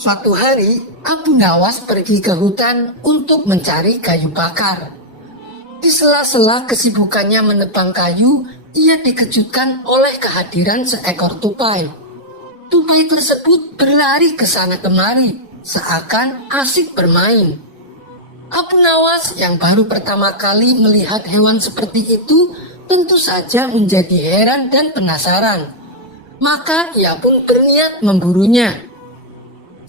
Suatu hari, Abu Nawas pergi ke hutan untuk mencari kayu bakar. Di sela-sela kesibukannya menebang kayu, ia dikejutkan oleh kehadiran seekor tupai. Tupai tersebut berlari ke sana kemari, seakan asik bermain. Abu Nawas yang baru pertama kali melihat hewan seperti itu, tentu saja menjadi heran dan penasaran. Maka ia pun berniat memburunya.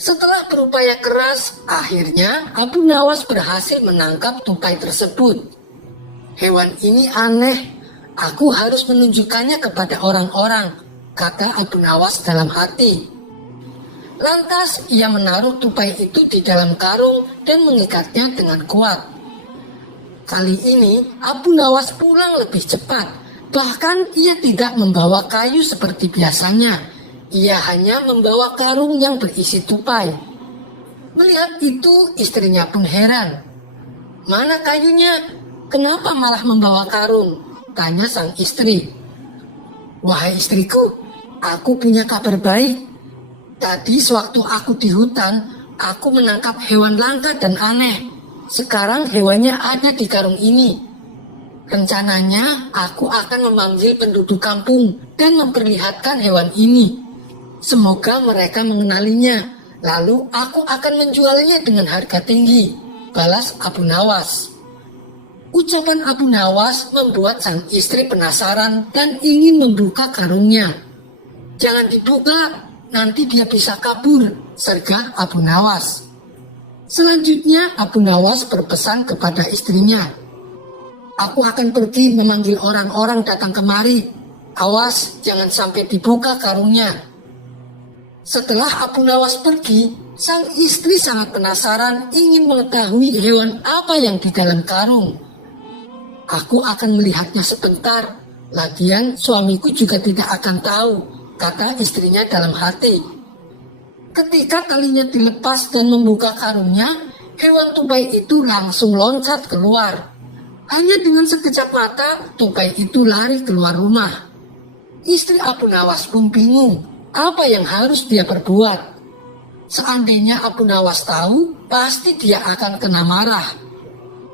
Setelah berupaya keras, akhirnya Abu Nawas berhasil menangkap tupai tersebut. Hewan ini aneh, aku harus menunjukkannya kepada orang-orang, kata Abu Nawas dalam hati. Lantas ia menaruh tupai itu di dalam karung dan mengikatnya dengan kuat. Kali ini Abu Nawas pulang lebih cepat, bahkan ia tidak membawa kayu seperti biasanya. Ia hanya membawa karung yang berisi tupai. Melihat itu, istrinya pun heran. Mana kayunya? Kenapa malah membawa karung? Tanya sang istri. Wahai istriku, aku punya kabar baik. Tadi sewaktu aku di hutan, aku menangkap hewan langka dan aneh. Sekarang hewannya ada di karung ini. Rencananya, aku akan memanggil penduduk kampung dan memperlihatkan hewan ini. Semoga mereka mengenalinya, lalu aku akan menjualnya dengan harga tinggi, balas Abu Nawas. Ucapan Abu Nawas membuat sang istri penasaran dan ingin membuka karungnya. Jangan dibuka, nanti dia bisa kabur, sergah Abu Nawas. Selanjutnya Abu Nawas berpesan kepada istrinya. Aku akan pergi memanggil orang-orang datang kemari. Awas, jangan sampai dibuka karungnya. Setelah Abu Nawas pergi, sang istri sangat penasaran ingin mengetahui hewan apa yang di dalam karung. Aku akan melihatnya sebentar, lagian suamiku juga tidak akan tahu, kata istrinya dalam hati. Ketika talinya dilepas dan membuka karungnya, hewan tupai itu langsung loncat keluar. Hanya dengan sekejap mata, tupai itu lari keluar rumah. Istri Abu Nawas pun bingung. Apa yang harus dia perbuat? Seandainya Abu Nawas tahu, pasti dia akan kena marah.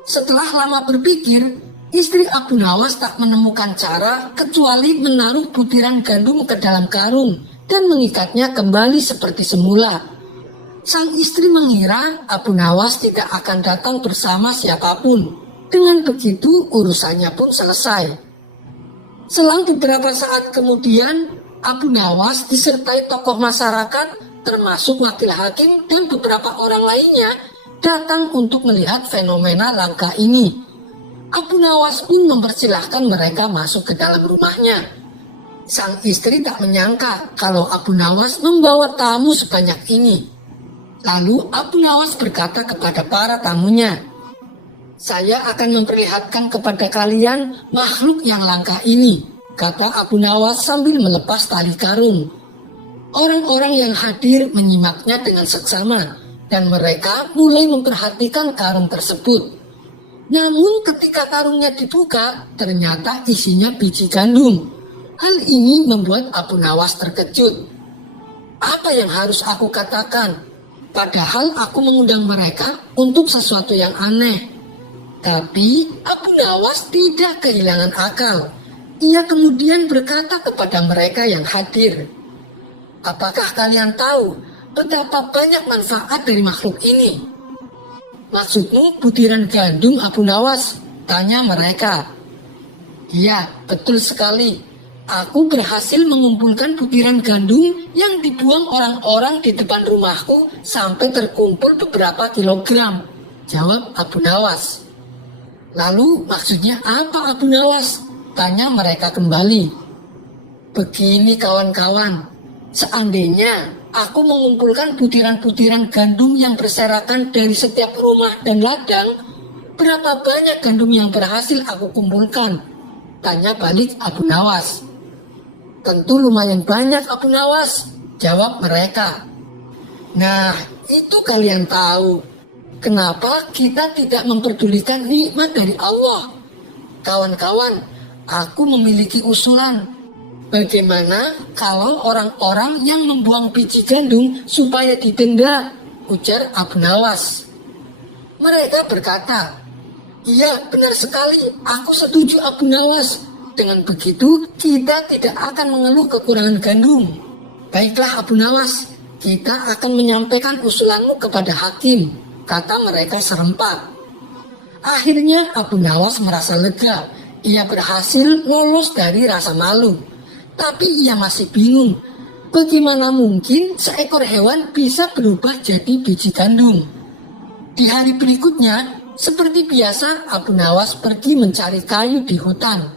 Setelah lama berpikir, istri Abu Nawas tak menemukan cara kecuali menaruh butiran gandum ke dalam karung dan mengikatnya kembali seperti semula. Sang istri mengira Abu Nawas tidak akan datang bersama siapapun. Dengan begitu, urusannya pun selesai. Selang beberapa saat kemudian, Abu Nawas disertai tokoh masyarakat termasuk wakil hakim dan beberapa orang lainnya datang untuk melihat fenomena langka ini. Abu Nawas pun mempersilahkan mereka masuk ke dalam rumahnya. Sang istri tak menyangka kalau Abu Nawas membawa tamu sebanyak ini. Lalu Abu Nawas berkata kepada para tamunya, saya akan memperlihatkan kepada kalian makhluk yang langka ini, kata Abu Nawas sambil melepas tali karung. Orang-orang yang hadir menyimaknya dengan seksama dan mereka mulai memperhatikan karung tersebut. Namun ketika karungnya dibuka, ternyata isinya biji gandum. Hal ini membuat Abu Nawas terkejut. Apa yang harus aku katakan? Padahal aku mengundang mereka untuk sesuatu yang aneh. Tapi Abu Nawas tidak kehilangan akal. Ia kemudian berkata kepada mereka yang hadir, apakah kalian tahu betapa banyak manfaat dari makhluk ini? Maksudmu butiran gandum Abu Nawas? Tanya mereka. Ya, betul sekali. Aku berhasil mengumpulkan butiran gandum yang dibuang orang-orang di depan rumahku sampai terkumpul beberapa kilogram, jawab Abu Nawas. Lalu maksudnya apa Abu Nawas? Tanya mereka kembali. Begini kawan-kawan, seandainya aku mengumpulkan butiran-butiran gandum yang berserakan dari setiap rumah dan ladang, berapa banyak gandum yang berhasil aku kumpulkan? Tanya balik Abu Nawas. Tentu lumayan banyak Abu Nawas, jawab mereka. Nah, itu kalian tahu. Kenapa kita tidak memperdulikan nikmat dari Allah? Kawan-kawan, aku memiliki usulan. Bagaimana kalau orang-orang yang membuang biji gandum supaya didenda? Ujar Abu Nawas. Mereka berkata, iya benar sekali, aku setuju Abu Nawas. Dengan begitu kita tidak akan mengeluh kekurangan gandum. Baiklah Abu Nawas, kita akan menyampaikan usulanmu kepada hakim, kata mereka serempak. Akhirnya Abu Nawas merasa lega, ia berhasil lolos dari rasa malu. Tapi ia masih bingung, bagaimana mungkin seekor hewan bisa berubah jadi biji gandum. Di hari berikutnya, seperti biasa Abu Nawas pergi mencari kayu di hutan.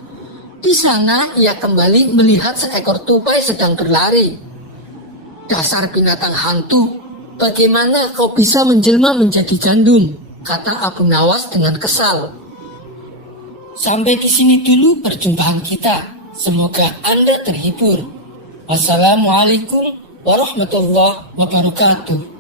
Di sana ia kembali melihat seekor tupai sedang berlari. Dasar binatang hantu, bagaimana kau bisa menjelma menjadi gandum? Kata Abu Nawas dengan kesal. Sampai di sini dulu perjumpaan kita. Semoga Anda terhibur. Wassalamualaikum warahmatullahi wabarakatuh.